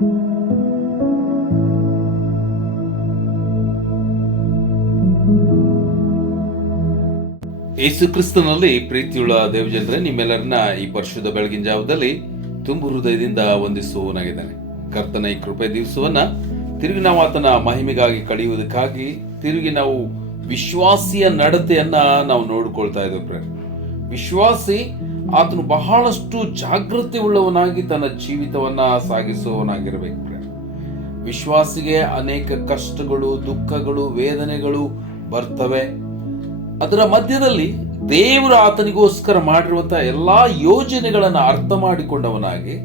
ಯೇಸು ಕ್ರಿಸ್ತನಲ್ಲಿ ಪ್ರೀತಿಯುಳ್ಳ ದೇವಜನರೇ, ನಿಮ್ಮೆಲ್ಲರನ್ನ ಈ ಪರಿಶುದ್ಧ ಬೆಳಗಿನ ಜಾವದಲ್ಲಿ ತುಂಬು ಹೃದಯದಿಂದ ವಂದಿಸುವವನಾಗಿದ್ದಾನೆ. ಕರ್ತನ ಈ ಕೃಪೆ ದಿವಸವನ್ನ ತಿರುಗಿ ನಾವು ಆತನ ಮಹಿಮೆಗಾಗಿ ಕಳೆಯುವುದಕ್ಕಾಗಿ ತಿರುಗಿ ನಾವು ವಿಶ್ವಾಸಿಯ ನಡತೆಯನ್ನ ನಾವು ನೋಡಿಕೊಳ್ತಾ ಇದ್ದೇವೆ ವಿಶ್ವಾಸಿ ಆತನು ಬಹಳಷ್ಟು ಜಾಗೃತಿ ಉಳ್ಳವನಾಗಿ ತನ್ನ ಜೀವಿತವನ್ನ ಸಾಗಿಸುವವನಾಗಿರಬೇಕು ವಿಶ್ವಾಸಿಗೆ ಅನೇಕ ಕಷ್ಟಗಳು, ದುಃಖಗಳು, ವೇದನೆಗಳು ಬರ್ತವೆ ಅದರ ಮಧ್ಯದಲ್ಲಿ ದೇವರು ಆತನಿಗೋಸ್ಕರ ಮಾಡಿರುವಂತಹ ಎಲ್ಲಾ ಯೋಜನೆಗಳನ್ನು ಅರ್ಥ ಮಾಡಿಕೊಂಡವನಾಗಿ,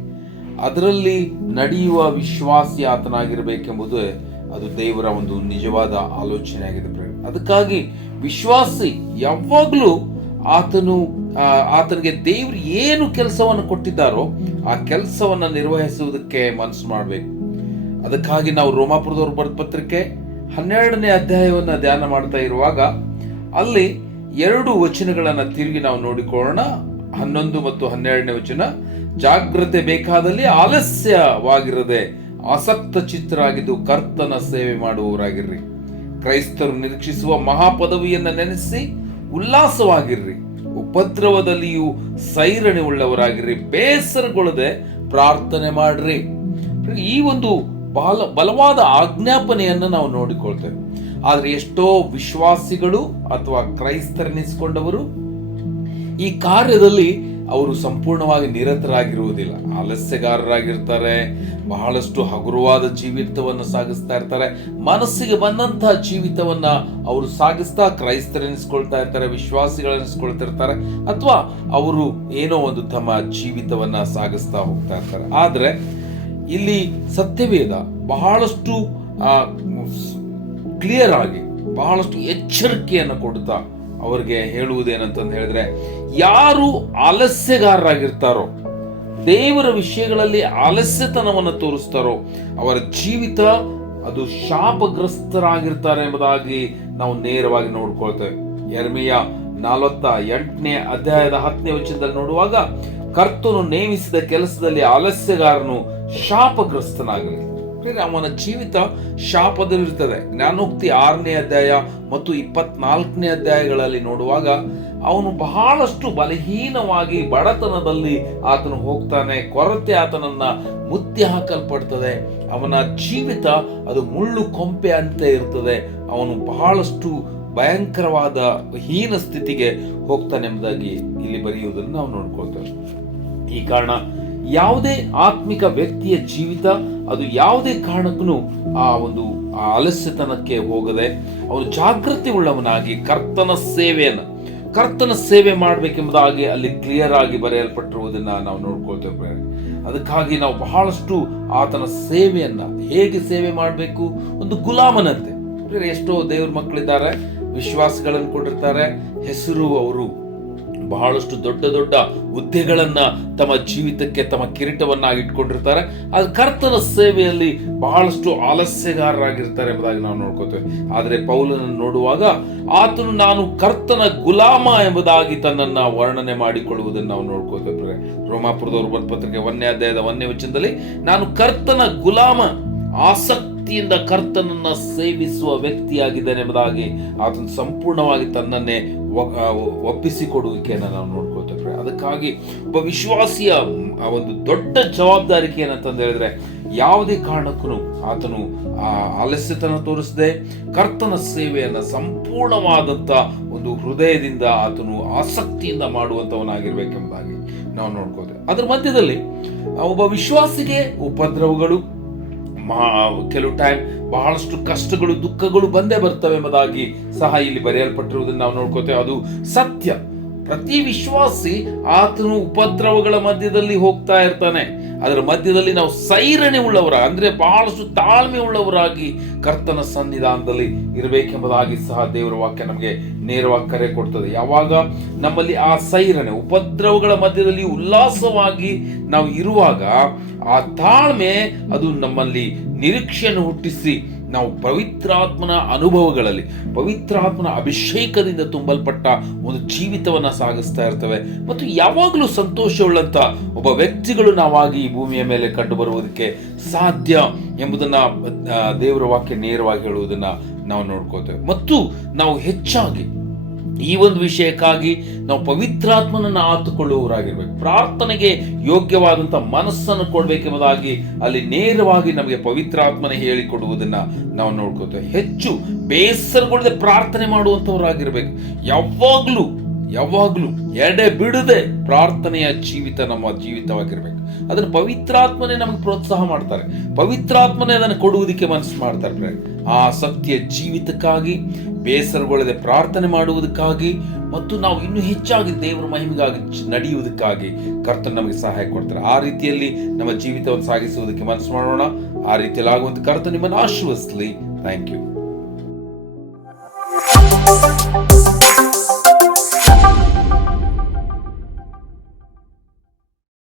ಅದರಲ್ಲಿ ನಡೆಯುವ ವಿಶ್ವಾಸಿ ಆತನಾಗಿರಬೇಕೆಂಬುದು ಅದು ದೇವರ ಒಂದು ನಿಜವಾದ ಆಲೋಚನೆ ಆಗಿದೆ. ಅದಕ್ಕಾಗಿ ವಿಶ್ವಾಸಿ ಯಾವಾಗಲೂ ಆತನು ಆತನಿಗೆ ದೇವರು ಏನು ಕೆಲಸವನ್ನು ಕೊಟ್ಟಿದ್ದಾರೋ ಆ ಕೆಲಸವನ್ನು ನಿರ್ವಹಿಸುವುದಕ್ಕೆ ಮನಸ್ಸು ಮಾಡಬೇಕು. ಅದಕ್ಕಾಗಿ ನಾವು ರೋಮಾಪುರದವ್ರ ಬರೆದ ಪತ್ರಿಕೆ ಹನ್ನೆರಡನೇ ಅಧ್ಯಾಯವನ್ನು ಧ್ಯಾನ ಮಾಡ್ತಾ ಇರುವಾಗ ಅಲ್ಲಿ ಎರಡು ವಚನಗಳನ್ನು ತಿರುಗಿ ನಾವು ನೋಡಿಕೊಳ್ಳೋಣ. ಹನ್ನೊಂದು ಮತ್ತು ಹನ್ನೆರಡನೇ ವಚನ, ಜಾಗ್ರತೆ ಬೇಕಾದಲ್ಲಿ ಆಲಸ್ಯವಾಗಿರದೆ ಆಸಕ್ತ ಚಿತ್ತರಾಗಿದ್ದು ಕರ್ತನ ಸೇವೆ ಮಾಡುವವರಾಗಿರ್ರಿ. ಕ್ರೈಸ್ತರು ನಿರೀಕ್ಷಿಸುವ ಮಹಾಪದವಿಯನ್ನು ನೆನೆಸಿ ಉಲ್ಲಾಸವಾಗಿರ್ರಿ. ಉಪದ್ರವದಲ್ಲಿಯೂ ಸೈರಣೆ ಉಳ್ಳವರಾಗಿರಿ. ಬೇಸರಗೊಳ್ಳದೆ ಪ್ರಾರ್ಥನೆ ಮಾಡ್ರಿ. ಈ ಒಂದು ಬಲ, ಬಲವಾದ ಆಜ್ಞಾಪನೆಯನ್ನು ನಾವು ನೋಡಿಕೊಳ್ತೇವೆ. ಆದರೆ ಎಷ್ಟೋ ವಿಶ್ವಾಸಿಗಳು ಅಥವಾ ಕ್ರೈಸ್ತರೆನಿಸಿಕೊಂಡವರು ಈ ಕಾರ್ಯದಲ್ಲಿ ಅವರು ಸಂಪೂರ್ಣವಾಗಿ ನಿರತರಾಗಿರುವುದಿಲ್ಲ. ಆಲಸ್ಯಗಾರರಾಗಿರ್ತಾರೆ, ಬಹಳಷ್ಟು ಹಗುರವಾದ ಜೀವಿತವನ್ನು ಸಾಗಿಸ್ತಾ ಇರ್ತಾರೆ, ಮನಸ್ಸಿಗೆ ಬಂದಂತಹ ಜೀವಿತವನ್ನ ಅವರು ಸಾಗಿಸ್ತಾ ಕ್ರೈಸ್ತರೆನಿಸ್ಕೊಳ್ತಾ ಇರ್ತಾರೆ, ವಿಶ್ವಾಸಿಗಳೆನಿಸ್ಕೊಳ್ತಿರ್ತಾರೆ, ಅಥವಾ ಅವರು ಏನೋ ಒಂದು ತಮ್ಮ ಜೀವಿತವನ್ನ ಸಾಗಿಸ್ತಾ ಹೋಗ್ತಾ ಇರ್ತಾರೆ. ಆದ್ರೆ ಇಲ್ಲಿ ಸತ್ಯವೇದ ಬಹಳಷ್ಟು ಕ್ಲಿಯರ್ ಆಗಿ ಬಹಳಷ್ಟು ಎಚ್ಚರಿಕೆಯನ್ನು ಕೊಡ್ತಾ ಅವರಿಗೆ ಹೇಳುವುದೇನಂತಂದು ಹೇಳಿದ್ರೆ, ಯಾರು ಆಲಸ್ಯಗಾರರಾಗಿರ್ತಾರೋ, ದೇವರ ವಿಷಯಗಳಲ್ಲಿ ಆಲಸ್ಯತನವನ್ನು ತೋರಿಸ್ತಾರೋ, ಅವರ ಜೀವಿತ ಅದು ಶಾಪಗ್ರಸ್ತರಾಗಿರ್ತಾರೆ ಎಂಬುದಾಗಿ ನಾವು ನೇರವಾಗಿ ನೋಡ್ಕೊಳ್ತೇವೆ. ಎರ್ಮೆಯ ನಲವತ್ತ ಎಂಟನೇ ಅಧ್ಯಾಯದ ಹತ್ತನೇ ವಚನದಲ್ಲಿ ನೋಡುವಾಗ, ಕರ್ತನು ನೇಮಿಸಿದ ಕೆಲಸದಲ್ಲಿ ಆಲಸ್ಯಗಾರನು ಶಾಪಗ್ರಸ್ತನಾಗಲಿ. ಪ್ರಿಯರೇ, ಅವನ ಜೀವಿತ ಶಾಪದಲ್ಲಿರ್ತದೆ. ಜ್ಞಾನೋಕ್ತಿ ಆರನೇ ಅಧ್ಯಾಯ ಮತ್ತು ಇಪ್ಪತ್ನಾಲ್ಕನೇ ಅಧ್ಯಾಯಗಳಲ್ಲಿ ನೋಡುವಾಗ ಅವನು ಬಹಳಷ್ಟು ಬಲಹೀನವಾಗಿ ಬಡತನದಲ್ಲಿ ಆತನು ಹೋಗ್ತಾನೆ. ಕೊರತೆ ಆತನನ್ನ ಮುತ್ತಿ ಹಾಕಲ್ಪಡ್ತದೆ. ಅವನ ಜೀವಿತ ಅದು ಮುಳ್ಳು ಕೊಂಪೆ ಅಂತ ಇರ್ತದೆ. ಅವನು ಬಹಳಷ್ಟು ಭಯಂಕರವಾದ ಹೀನ ಸ್ಥಿತಿಗೆ ಹೋಗ್ತಾನೆ ಎಂಬುದಾಗಿ ಇಲ್ಲಿ ಬರೆಯುವುದನ್ನು ನಾವು ನೋಡ್ಕೊಳ್ತೇವೆ. ಈ ಕಾರಣ ಯಾವುದೇ ಆತ್ಮಿಕ ವ್ಯಕ್ತಿಯ ಜೀವಿತ ಅದು ಯಾವುದೇ ಕಾರಣಕ್ಕೂ ಆ ಒಂದು ಆಲಸ್ಯತನಕ್ಕೆ ಹೋಗದೆ ಅವನು ಜಾಗೃತಿ ಉಳ್ಳವನಾಗಿ ಕರ್ತನ ಸೇವೆಯನ್ನು, ಕರ್ತನ ಸೇವೆ ಮಾಡಬೇಕೆಂಬುದಾಗಿ ಅಲ್ಲಿ ಕ್ಲಿಯರ್ ಆಗಿ ಬರೆಯಲ್ಪಟ್ಟಿರುವುದನ್ನು ನಾವು ನೋಡ್ಕೊಳ್ತೇವೆ ಅದಕ್ಕಾಗಿ ನಾವು ಬಹಳಷ್ಟು ಆತನ ಸೇವೆಯನ್ನು, ಹೇಗೆ ಸೇವೆ ಮಾಡಬೇಕು? ಒಂದು ಗುಲಾಮನಂತೆ. ಎಷ್ಟೋ ದೇವ್ರ ಮಕ್ಕಳಿದ್ದಾರೆ, ವಿಶ್ವಾಸಗಳನ್ನು ಕೊಟ್ಟಿರ್ತಾರೆ, ಹೆಸರು ಅವರು ಬಹಳಷ್ಟು ದೊಡ್ಡ ದೊಡ್ಡ ಹುದ್ದೆಗಳನ್ನ ತಮ್ಮ ಜೀವಿತಕ್ಕೆ, ತಮ್ಮ ಕಿರೀಟವನ್ನಾಗಿ ಇಟ್ಕೊಂಡಿರ್ತಾರೆ ಅದು ಕರ್ತನ ಸೇವೆಯಲ್ಲಿ ಬಹಳಷ್ಟು ಆಲಸ್ಯಗಾರರಾಗಿರ್ತಾರೆ ಎಂಬುದಾಗಿ ನಾವು ನೋಡ್ಕೋತೇವೆ ಆದರೆ ಪೌಲನನ್ನು ನೋಡುವಾಗ, ಆತನು ನಾನು ಕರ್ತನ ಗುಲಾಮ ಎಂಬುದಾಗಿ ತನ್ನನ್ನ ವರ್ಣನೆ ಮಾಡಿಕೊಳ್ಳುವುದನ್ನು ನಾವು ನೋಡ್ಕೋತೇವೆ. ರೋಮಾಪುರದವರು ಬಂದ ಪತ್ರಿಕೆ ಒಂದನೇ ಅಧ್ಯಾಯದ ಒಂದನೇ ವಚನದಲ್ಲಿ, ನಾನು ಕರ್ತನ ಗುಲಾಮ ಆಸಕ್ತಿಯಿಂದ ಕರ್ತನನ್ನ ಸೇವಿಸುವ ವ್ಯಕ್ತಿಯಾಗಿದ್ದಾನೆ ಎಂಬುದಾಗಿ ಅದನ್ನು ಸಂಪೂರ್ಣವಾಗಿ ತನ್ನನ್ನೇ ಒಪ್ಪಿಸಿಕೊಡುವಿಕೆಯನ್ನು ನಾವು ನೋಡ್ಕೊಳ್ತೇವೆ. ಅದಕ್ಕಾಗಿ ಒಬ್ಬ ವಿಶ್ವಾಸಿಯ ಒಂದು ದೊಡ್ಡ ಜವಾಬ್ದಾರಿಕೆ ಏನಂತಂದು ಹೇಳಿದ್ರೆ ಯಾವುದೇ ಕಾರಣಕ್ಕೂ ಆತನು ಆ ಆಲಸ್ಯತನ ತೋರಿಸದೆ ಕರ್ತನ ಸೇವೆಯನ್ನ ಸಂಪೂರ್ಣವಾದಂಥ ಒಂದು ಹೃದಯದಿಂದ ಆತನು ಆಸಕ್ತಿಯಿಂದ ಮಾಡುವಂತವನಾಗಿರ್ಬೇಕೆಂಬುದಾಗಿ ನಾವು ನೋಡ್ಕೋತೇವೆ ಅದ್ರ ಮಧ್ಯದಲ್ಲಿ ಒಬ್ಬ ವಿಶ್ವಾಸಿಗೆ ಉಪದ್ರವಗಳು ಮಹಾ ಕೆಲವು ಟೈಮ್ ಬಹಳಷ್ಟು ಕಷ್ಟಗಳು, ದುಃಖಗಳು ಬಂದೇ ಬರ್ತವೆ ಎಂಬುದಾಗಿ ಸಹ ಇಲ್ಲಿ ಬರೆಯಲ್ಪಟ್ಟಿರುವುದನ್ನು ನಾವು ನೋಡ್ಕೋತೇವೆ. ಅದು ಸತ್ಯ. ಪ್ರತಿ ವಿಶ್ವಾಸಿ ಆತನು ಉಪದ್ರವಗಳ ಮಧ್ಯದಲ್ಲಿ ಹೋಗ್ತಾ ಇರ್ತಾನೆ. ಅದರ ಮಧ್ಯದಲ್ಲಿ ನಾವು ಸೈರಣೆ ಉಳ್ಳವರ, ಅಂದ್ರೆ ಬಹಳಷ್ಟು ತಾಳ್ಮೆ ಉಳ್ಳವರಾಗಿ ಕರ್ತನ ಸನ್ನಿಧಾನದಲ್ಲಿ ಇರಬೇಕೆಂಬುದಾಗಿ ಸಹ ದೇವರ ವಾಕ್ಯ ನಮಗೆ ನೇರವಾಗಿ ಕರೆ ಕೊಡ್ತದೆ. ಯಾವಾಗ? ನಮ್ಮಲ್ಲಿ ಆ ಸೈರಣೆ, ಉಪದ್ರವಗಳ ಮಧ್ಯದಲ್ಲಿ ಉಲ್ಲಾಸವಾಗಿ ನಾವು ಇರುವಾಗ ಆ ತಾಳ್ಮೆ, ಅದು ನಮ್ಮಲ್ಲಿ ನಿರೀಕ್ಷೆಯನ್ನು ಹುಟ್ಟಿಸಿ ನಾವು ಪವಿತ್ರಾತ್ಮನ ಅನುಭವಗಳಲ್ಲಿ, ಪವಿತ್ರಾತ್ಮನ ಅಭಿಷೇಕದಿಂದ ತುಂಬಲ್ಪಟ್ಟ ಒಂದು ಜೀವಿತವನ್ನು ಸಾಗಿಸ್ತಾ ಇರ್ತವೆ. ಮತ್ತು ಯಾವಾಗಲೂ ಸಂತೋಷವುಳ್ಳಂಥ ಒಬ್ಬ ವ್ಯಕ್ತಿಗಳು ನಾವಾಗಿ ಈ ಭೂಮಿಯ ಮೇಲೆ ಕಂಡು ಬರುವುದಕ್ಕೆ ಸಾಧ್ಯ ಎಂಬುದನ್ನು ದೇವರ ವಾಕ್ಯ ನೇರವಾಗಿ ಹೇಳುವುದನ್ನು ನಾವು ನೋಡ್ಕೋತೇವೆ. ಮತ್ತು ನಾವು ಹೆಚ್ಚಾಗಿ ಈ ಒಂದು ವಿಷಯಕ್ಕಾಗಿ ನಾವು ಪವಿತ್ರಾತ್ಮನನ್ನು ಆತುಕೊಳ್ಳುವವರಾಗಿರ್ಬೇಕು. ಪ್ರಾರ್ಥನೆಗೆ ಯೋಗ್ಯವಾದಂಥ ಮನಸ್ಸನ್ನು ಕೊಡಬೇಕೆಂಬುದಾಗಿ ಅಲ್ಲಿ ನೇರವಾಗಿ ನಮಗೆ ಪವಿತ್ರಾತ್ಮನ ಹೇಳಿಕೊಡುವುದನ್ನ ನಾವು ನೋಡ್ಕೋತೇವೆ. ಹೆಚ್ಚು ಬೇಸರಗೊಳ್ಳದೆ ಪ್ರಾರ್ಥನೆ ಮಾಡುವಂಥವರಾಗಿರ್ಬೇಕು. ಯಾವಾಗಲೂ ಯಾವಾಗಲೂ ಎಡೆ ಬಿಡದೆ ಪ್ರಾರ್ಥನೆಯ ಜೀವಿತ ನಮ್ಮ ಜೀವಿತವಾಗಿರ್ಬೇಕು. ಅದನ್ನು ಪವಿತ್ರಾತ್ಮನೇ ನಮಗೆ ಪ್ರೋತ್ಸಾಹ ಮಾಡ್ತಾರೆ. ಪವಿತ್ರಾತ್ಮನೇ ಅದನ್ನು ಕೊಡುವುದಕ್ಕೆ ಮನಸ್ಸು ಮಾಡ್ತಾರೆ. ಆ ಸತ್ಯ ಜೀವಿತಕ್ಕಾಗಿ, ಬೇಸರಗೊಳ್ಳದೆ ಪ್ರಾರ್ಥನೆ ಮಾಡುವುದಕ್ಕಾಗಿ ಮತ್ತು ನಾವು ಇನ್ನೂ ಹೆಚ್ಚಾಗಿ ದೇವರ ಮಹಿಮೆಗಾಗಿ ನಡೆಯುವುದಕ್ಕಾಗಿ ಕರ್ತನ ನಮಗೆ ಸಹಾಯ ಕೊಡ್ತಾರೆ. ಆ ರೀತಿಯಲ್ಲಿ ನಮ್ಮ ಜೀವಿತವನ್ನು ಸಾಗಿಸುವುದಕ್ಕೆ ಮನಸ್ಸು ಮಾಡೋಣ. ಆ ರೀತಿಯಲ್ಲಿ ಆಗುವಂತ ಕರ್ತ ನಿಮ್ಮನ್ನು ಆಶೀರ್ವದಿಸಲಿ. Thank you